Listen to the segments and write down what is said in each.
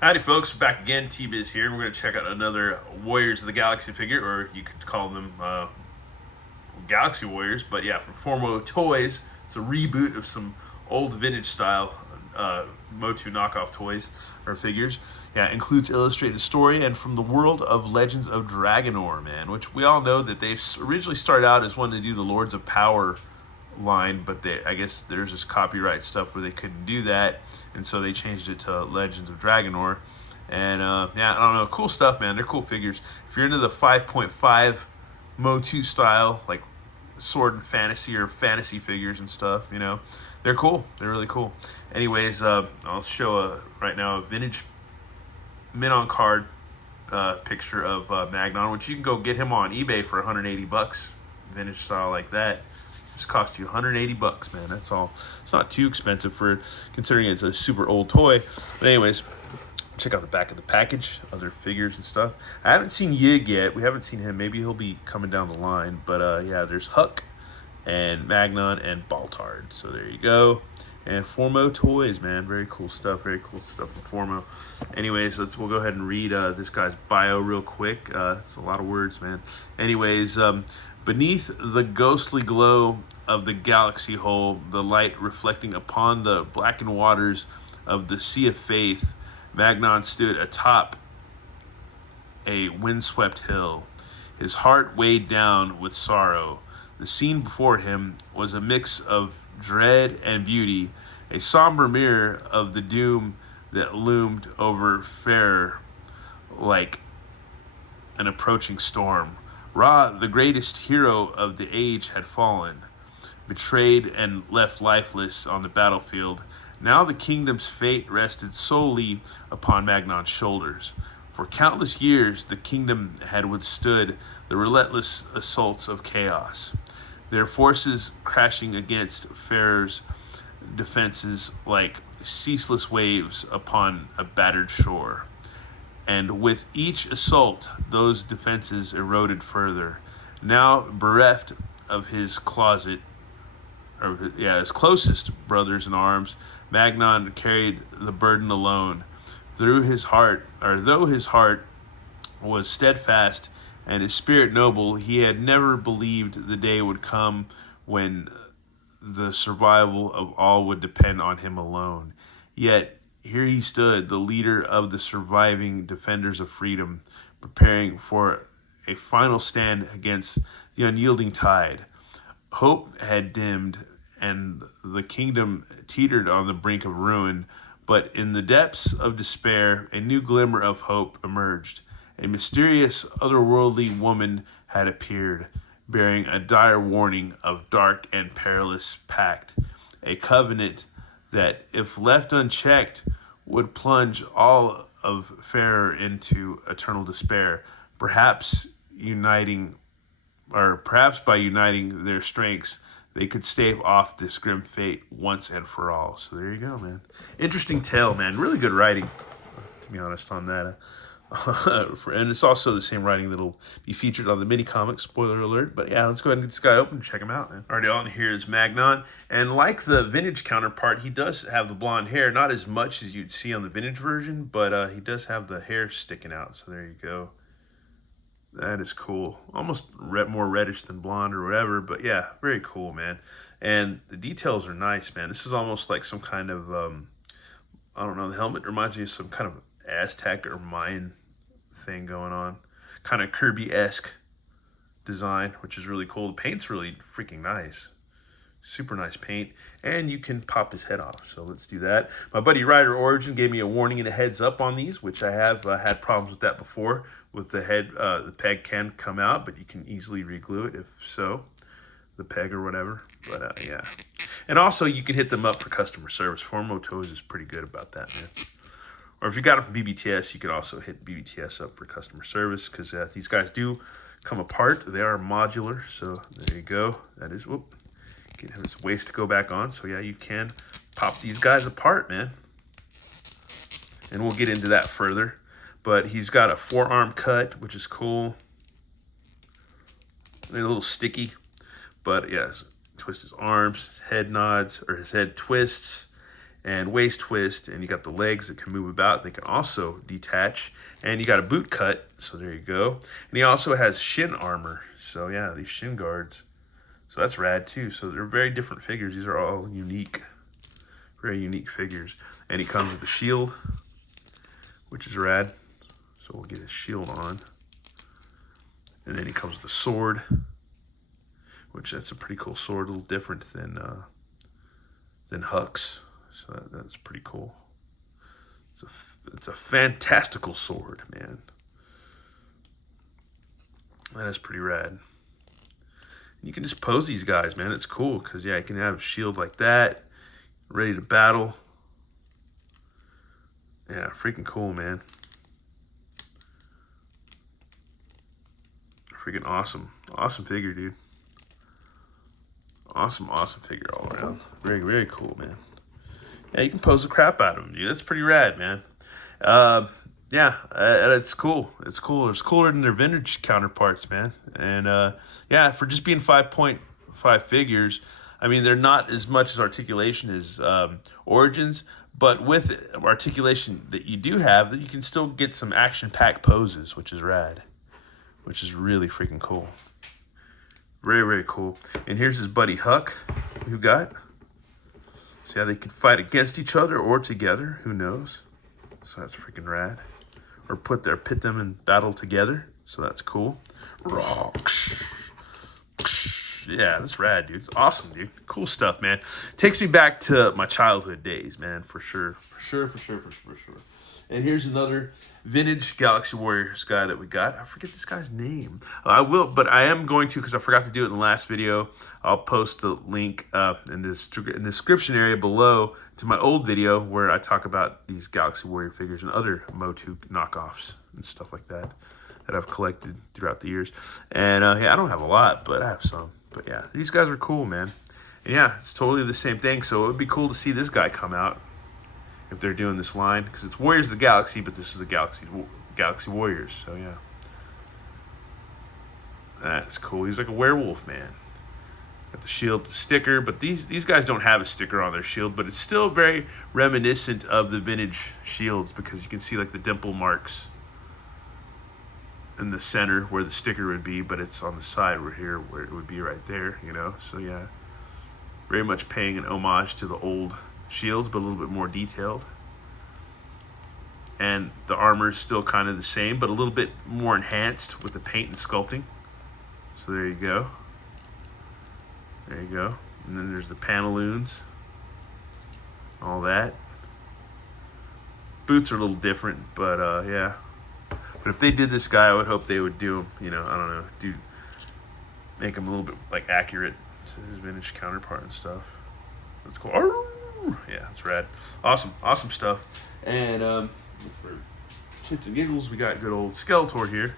Howdy, folks. Back again. T-Biz here. We're going to check out another Warriors of the Galaxy figure, or you could call them Galaxy Warriors. But yeah, from Formo Toys. It's a reboot of some old vintage style Motu knockoff toys or figures. Yeah, includes illustrated story and from the world of Legends of Dragonor, man, which we all know that they originally started out as one to do the Lords of Power line, but I guess there's this copyright stuff where they couldn't do that, and so they changed it to Legends of Dragonor. And yeah, I don't know, cool stuff, man. They're cool figures. If you're into the 5.5 Motu style, like sword and fantasy or fantasy figures and stuff, they're cool. They're really cool. Anyways, I'll show right now a vintage mint on card picture of Magnon, which you can go get him on eBay for 180 bucks. Vintage style like that. Just cost you 180 bucks, man. That's all. It's not too expensive for considering it's a super old toy. But anyways, check out the back of the package, other figures and stuff. I haven't seen Yig yet. We haven't seen him. Maybe he'll be coming down the line. But yeah, there's Huck and Magnon and Baltard. So there you go. And Formo Toys, man. Very cool stuff. Very cool stuff from Formo. Anyways, we'll go ahead and read this guy's bio real quick. It's a lot of words, man. Anyways, beneath the ghostly glow of the galaxy hole, the light reflecting upon the blackened waters of the Sea of Faith, Magnon stood atop a windswept hill, his heart weighed down with sorrow. The scene before him was a mix of dread and beauty, a somber mirror of the doom that loomed over Fair like an approaching storm. Ra, the greatest hero of the age, had fallen, betrayed and left lifeless on the battlefield. Now the kingdom's fate rested solely upon Magnon's shoulders. For countless years, the kingdom had withstood the relentless assaults of chaos, their forces crashing against Fair's defenses like ceaseless waves upon a battered shore. And with each assault, those defenses eroded further. Now bereft of his his closest brothers in arms, Magnon carried the burden alone. Though his heart was steadfast and his spirit noble, he had never believed the day would come when the survival of all would depend on him alone. Yet here he stood, the leader of the surviving defenders of freedom, preparing for a final stand against the unyielding tide. Hope had dimmed, and the kingdom teetered on the brink of ruin, but in the depths of despair, a new glimmer of hope emerged. A mysterious, otherworldly woman had appeared, bearing a dire warning of dark and perilous pact, a covenant that, if left unchecked, would plunge all of Fair into eternal despair, perhaps by uniting their strengths, they could stave off this grim fate once and for all. So there you go, man. Interesting tale, man. Really good writing, to be honest, on that. And it's also the same writing that'll be featured on the mini comic, spoiler alert. But yeah, let's go ahead and get this guy open and check him out, man. Alrighty, on here is Magnon. And like the vintage counterpart, he does have the blonde hair. Not as much as you'd see on the vintage version, but he does have the hair sticking out. So there you go. That is cool. Almost more reddish than blonde or whatever, but yeah, very cool, man. And the details are nice, man. This is almost like some kind of, I don't know, the helmet reminds me of some kind of Aztec or Mayan thing going on. Kind of Kirby-esque design, which is really cool. The paint's really freaking nice. Super nice paint. And you can pop his head off. So let's do that. My buddy Ryder Origin gave me a warning and a heads up on these, which I have had problems with that before. With the head, the peg can come out, but you can easily reglue it if so. The peg or whatever. But yeah. And also you can hit them up for customer service. Formo Toys is pretty good about that, man. Or if you got it from BBTS, you could also hit BBTS up for customer service, because these guys do come apart. They are modular, so there you go. That is, get his waist to go back on. So yeah, you can pop these guys apart, man. And we'll get into that further. But he's got a forearm cut, which is cool. And a little sticky. But yeah, twist his arms, his head nods, or his head twists. and waist twist, and you got the legs that can move about. They can also detach, and you got a boot cut, so there you go. And he also has shin armor, so yeah, these shin guards. So that's rad too. So they're very different figures. These are all unique, very unique figures. And he comes with a shield, which is rad. So we'll get his shield on. And then he comes with a sword, which that's a pretty cool sword, a little different than Huck's. So that's pretty cool. It's a fantastical sword, man. That is pretty rad. You can just pose these guys, man. It's cool because, yeah, you can have a shield like that, ready to battle. Yeah, freaking cool, man. Freaking awesome. Awesome figure, dude. Awesome figure all around. Very, very cool, man. Yeah, you can pose the crap out of him, dude. That's pretty rad, man. Yeah, it's cool. It's cool. It's cooler than their vintage counterparts, man. And yeah, for just being 5.5 figures, I mean, they're not as much as articulation as Origins, but with articulation that you do have, you can still get some action-packed poses, which is rad. Which is really freaking cool. Very, very cool. And here's his buddy Huck, who got. See how they could fight against each other or together. Who knows? So that's freaking rad. Or pit them in battle together. So that's cool. Yeah, that's rad, dude. It's awesome, dude. Cool stuff, man. Takes me back to my childhood days, man, for sure. For sure. And here's another vintage Galaxy Warriors guy that we got. I forget this guy's name. I will, but I am going to, because I forgot to do it in the last video. I'll post a link in the description area below to my old video where I talk about these Galaxy Warrior figures and other Motu knockoffs and stuff like that I've collected throughout the years. And yeah, I don't have a lot, but I have some. But yeah, these guys are cool, man. And yeah, it's totally the same thing. So it would be cool to see this guy come out if they're doing this line, because it's Warriors of the Galaxy, but this is the Galaxy Warriors. So yeah, that's cool. He's like a werewolf, man. Got the shield, the sticker, but these guys don't have a sticker on their shield, but it's still very reminiscent of the vintage shields because you can see like the dimple marks in the center where the sticker would be, but it's on the side where it would be right there, you know. So yeah, very much paying an homage to the old shields, but a little bit more detailed. And the armor is still kind of the same, but a little bit more enhanced with the paint and sculpting. So there you go. There you go. And then there's the pantaloons. All that. Boots are a little different, but yeah. But if they did this guy, I would hope they would do him, you know, I don't know, make him a little bit like accurate to his vintage counterpart and stuff. That's cool. Yeah, it's rad. Awesome stuff. And for shits and giggles, we got good old Skeletor here.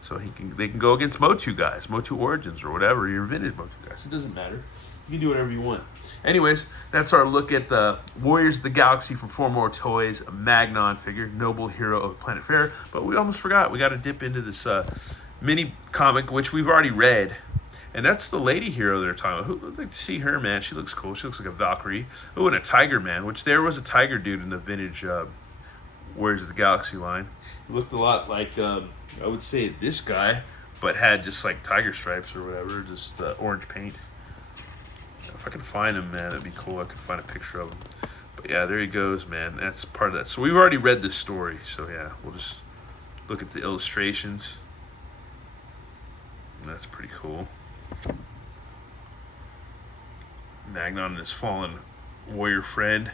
So they can go against Motu guys, Motu Origins or whatever, your vintage Motu guys. It doesn't matter. You can do whatever you want. Anyways, that's our look at the Warriors of the Galaxy from Four More Toys, a Magnon figure, noble hero of Planet Fair. But we almost forgot. We got to dip into this mini comic, which we've already read. And that's the lady hero they're talking about. Who would like to see her, man? She looks cool. She looks like a Valkyrie. Oh, and a tiger, man, which there was a tiger dude in the vintage Warriors of the Galaxy line. He looked a lot like, I would say, this guy, but had just like tiger stripes or whatever, just orange paint. If I can find him, man, that'd be cool. I could find a picture of him. But yeah, there he goes, man. That's part of that. So we've already read this story. So yeah, we'll just look at the illustrations. And that's pretty cool. Magnon and his fallen warrior friend.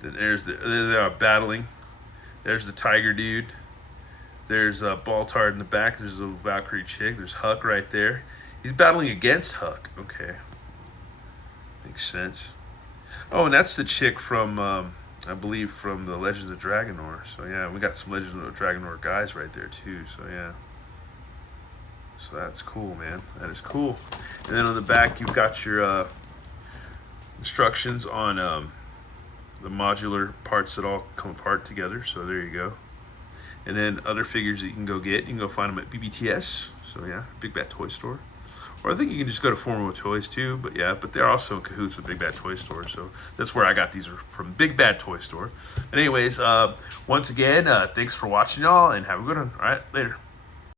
Then they're battling. There's the tiger dude. There's Baltard in the back. There's a Valkyrie chick. There's Huck right there. He's battling against Huck. Okay. Makes sense. Oh, and that's the chick from, I believe, from the Legends of Dragonor. So yeah, we got some Legends of Dragonor guys right there too. So yeah. So that's cool, man. That is cool. And then on the back, you've got your instructions on the modular parts that all come apart together. So there you go. And then other figures that you can go get. You can go find them at BBTS. So yeah, Big Bad Toy Store. Or I think you can just go to Formo Toys too. But yeah, but they're also in cahoots with Big Bad Toy Store. So that's where I got these from Big Bad Toy Store. But anyways, once again, thanks for watching, y'all, and have a good one. All right, later.